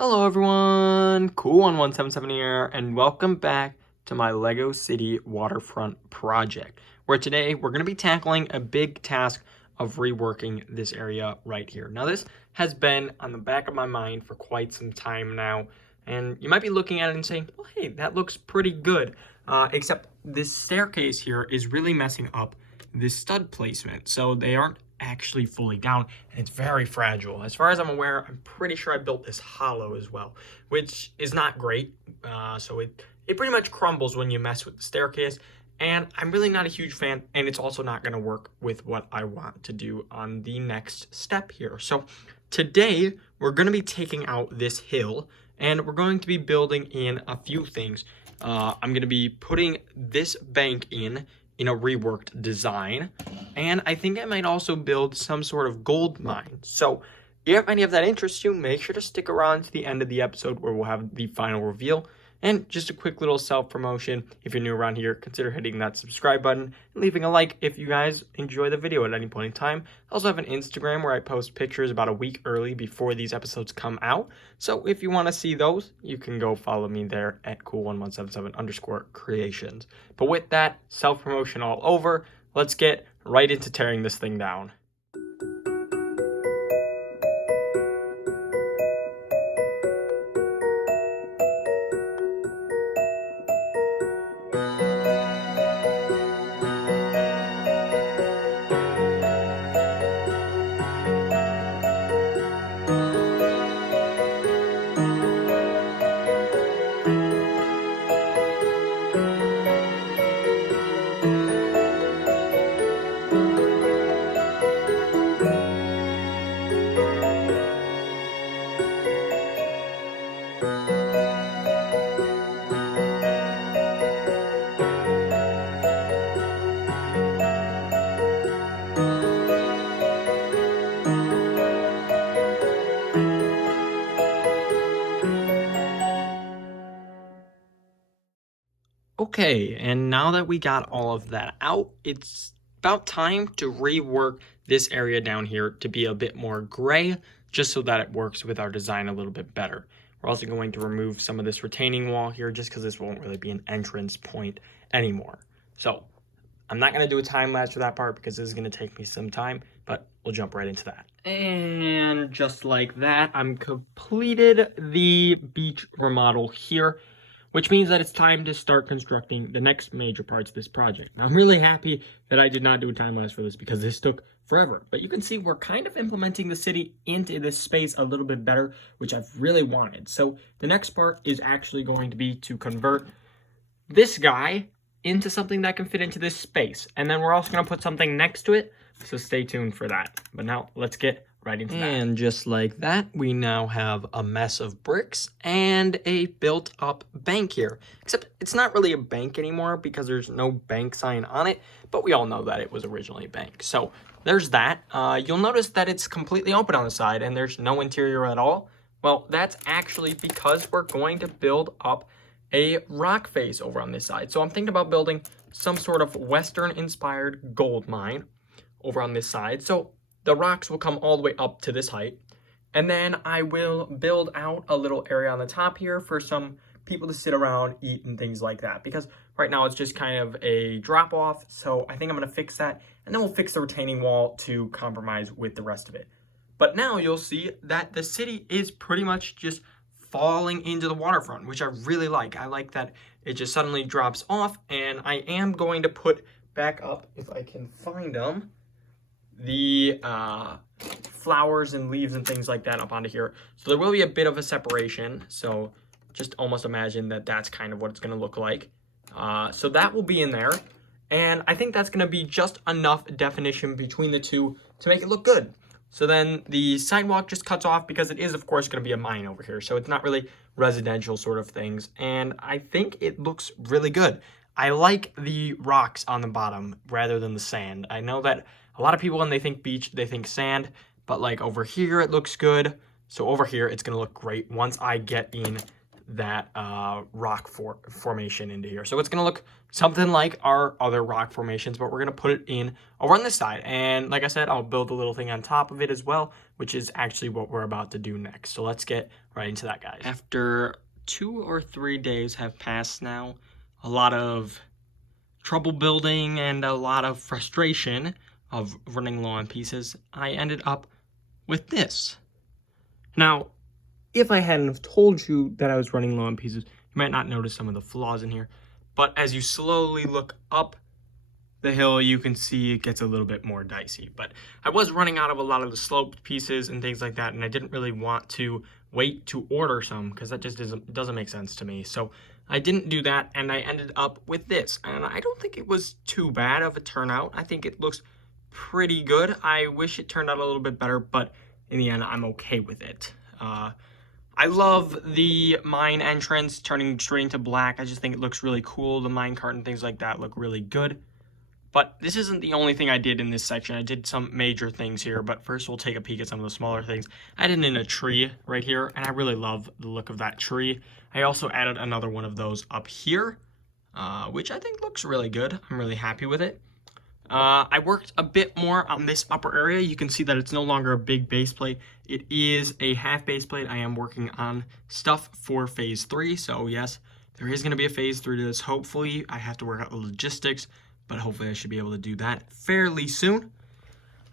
Hello everyone, Cool1177 here, and welcome back to my Lego City Waterfront project, where today we're going to be tackling a big task of reworking this area right here. Now this has been on the back of my mind for quite some time now, and you might be looking at it and saying, well hey, that looks pretty good, except this staircase here is really messing up this stud placement, so they aren't actually fully down, and it's very fragile. As far as I'm aware, I'm pretty sure I built this hollow as well, which is not great. So it pretty much crumbles when you mess with the staircase, and I'm really not a huge fan, and it's also not going to work with what I want to do on the next step here. So today, we're going to be taking out this hill, and we're going to be building in a few things. I'm going to be putting this bank in a reworked design, and I think I might also build some sort of gold mine. So if any of that interests you, make sure to stick around to the end of the episode where we'll have the final reveal. And just a quick little self-promotion, if you're new around here, consider hitting that subscribe button and leaving a like if you guys enjoy the video at any point in time. I also have an Instagram where I post pictures about a week early before these episodes come out. So if you want to see those, you can go follow me there at cool1177_creations. But with that self-promotion all over, let's get right into tearing this thing down. Okay, and now that we got all of that out, it's about time to rework this area down here to be a bit more gray, just so that it works with our design a little bit better. We're also going to remove some of this retaining wall here, just because this won't really be an entrance point anymore. So I'm not going to do a time lapse for that part because this is going to take me some time, but we'll jump right into that. And just like that, I'm completed the beach remodel here, which means that it's time to start constructing the next major parts of this project. Now, I'm really happy that I did not do a time lapse for this because this took forever. But you can see we're kind of implementing the city into this space a little bit better, which I've really wanted. So the next part is actually going to be to convert this guy into something that can fit into this space. And then we're also going to put something next to it, so stay tuned for that. But now let's get right into that. And just like that, we now have a mess of bricks and a built-up bank here. Except it's not really a bank anymore because there's no bank sign on it, but we all know that it was originally a bank. So there's that. You'll notice that it's completely open on the side and there's no interior at all. Well, that's actually because we're going to build up a rock face over on this side. So I'm thinking about building some sort of Western-inspired gold mine over on this side. So the rocks will come all the way up to this height. And then I will build out a little area on the top here for some people to sit around, eat, and things like that. Because right now it's just kind of a drop-off. So I think I'm going to fix that. And then we'll fix the retaining wall to compromise with the rest of it. But now you'll see that the city is pretty much just falling into the waterfront, which I really like. I like that it just suddenly drops off, and I am going to put back up, if I can find them, the flowers and leaves and things like that up onto here. So there will be a bit of a separation, so just almost imagine that that's kind of what it's going to look like. So that will be in there, and I think that's going to be just enough definition between the two to make it look good. So then the sidewalk just cuts off because it is, of course, going to be a mine over here. So it's not really residential sort of things. And I think it looks really good. I like the rocks on the bottom rather than the sand. I know that a lot of people, when they think beach, they think sand. But like over here, it looks good. So over here, it's going to look great once I get in that rock formation into here. So it's going to look something like our other rock formations, but we're going to put it in over on this side. And like I said, I'll build a little thing on top of it as well, which is actually what we're about to do next. So let's get right into that, guys. After 2 or 3 days have passed now, a lot of trouble building and a lot of frustration of running low on pieces, I ended up with this. Now, if I hadn't have told you that I was running low on pieces, you might not notice some of the flaws in here. But as you slowly look up the hill, you can see it gets a little bit more dicey. But I was running out of a lot of the sloped pieces and things like that, and I didn't really want to wait to order some because that just doesn't make sense to me. So I didn't do that, and I ended up with this. And I don't think it was too bad of a turnout. I think it looks pretty good. I wish it turned out a little bit better, but in the end, I'm okay with it. I love the mine entrance turning straight into black. I just think it looks really cool. The mine cart and things like that look really good. But this isn't the only thing I did in this section. I did some major things here, but first we'll take a peek at some of the smaller things. I added in a tree right here, and I really love the look of that tree. I also added another one of those up here, which I think looks really good. I'm really happy with it. I worked a bit more on this upper area. You can see that it's no longer a big base plate. It is a half base plate. I am working on stuff for phase 3. So yes, there is going to be a phase 3 to this. Hopefully, I have to work out the logistics, but hopefully I should be able to do that fairly soon.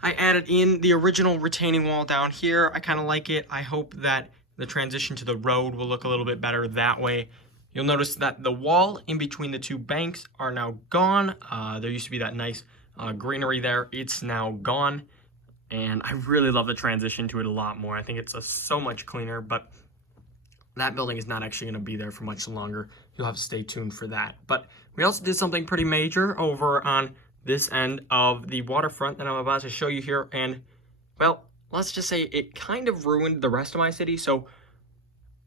I added in the original retaining wall down here. I kind of like it. I hope that the transition to the road will look a little bit better that way. You'll notice that the wall in between the two banks are now gone. There used to be that nice greenery there. It's now gone, and I really love the transition to it a lot more. I think it's so much cleaner, but that building is not actually going to be there for much longer. You'll have to stay tuned for that. But we also did something pretty major over on this end of the waterfront that I'm about to show you here, and well, let's just say it kind of ruined the rest of my city. So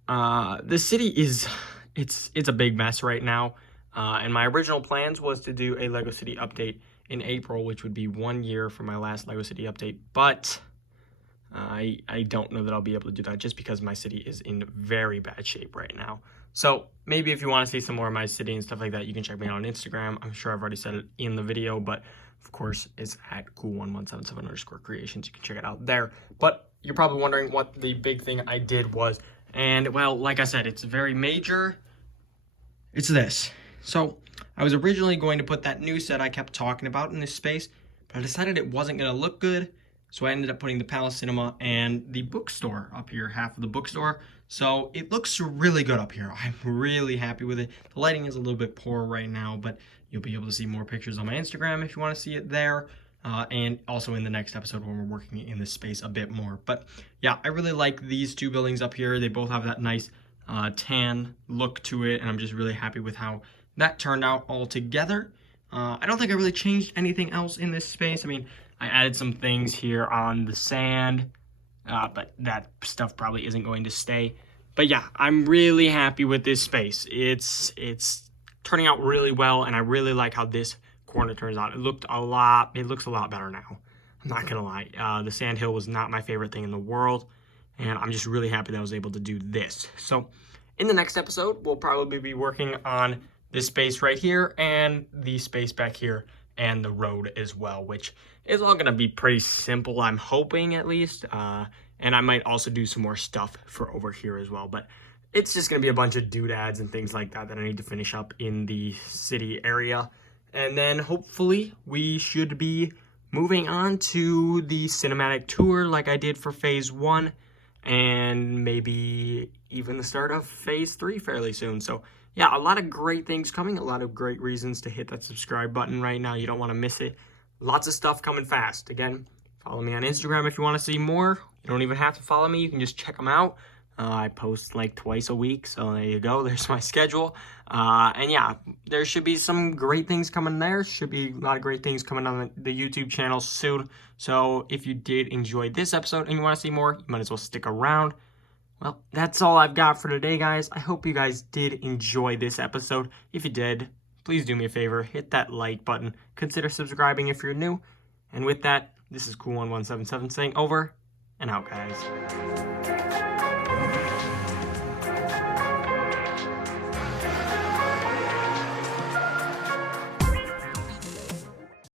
the city is it's a big mess right now, and my original plans was to do a Lego City update in April, which would be 1 year from my last Lego City update, but I don't know that I'll be able to do that just because my city is in very bad shape right now. So maybe if you want to see some more of my city and stuff like that, you can check me out on Instagram. I'm sure I've already said it in the video, but of course it's at cool1177_creations. You can check it out there. But you're probably wondering what the big thing I did was, and well, like I said, it's very major. It's this. So I was originally going to put that new set I kept talking about in this space, but I decided it wasn't going to look good. So I ended up putting the Palace Cinema and the bookstore up here, half of the bookstore. So it looks really good up here. I'm really happy with it. The lighting is a little bit poor right now, but you'll be able to see more pictures on my Instagram if you want to see it there. And also in the next episode when we're working in this space a bit more. But yeah, I really like these two buildings up here. They both have that nice tan look to it, and I'm just really happy with how that turned out all together. I don't think I really changed anything else in this space. I mean, I added some things here on the sand, but that stuff probably isn't going to stay. But yeah, I'm really happy with this space. It's turning out really well, and I really like how this corner turns out. It looks a lot better now. I'm not gonna lie. The sand hill was not my favorite thing in the world, and I'm just really happy that I was able to do this. So in the next episode, we'll probably be working on this space right here and the space back here and the road as well, which is all gonna be pretty simple, I'm hoping at least. And I might also do some more stuff for over here as well, but it's just gonna be a bunch of doodads and things like that that I need to finish up in the city area. And then hopefully we should be moving on to the cinematic tour like I did for phase 1, and maybe even the start of phase 3 fairly soon. So yeah, a lot of great things coming, a lot of great reasons to hit that subscribe button right now. You don't want to miss it. Lots of stuff coming fast. Again, follow me on Instagram if you want to see more. You don't even have to follow me. You can just check them out. I post like twice a week, so there you go. There's my schedule. And yeah, there should be some great things coming there. Should be a lot of great things coming on the YouTube channel soon. So if you did enjoy this episode and you want to see more, you might as well stick around. Well, that's all I've got for today, guys. I hope you guys did enjoy this episode. If you did, please do me a favor. Hit that like button. Consider subscribing if you're new. And with that, this is Cool1177 saying over and out, guys.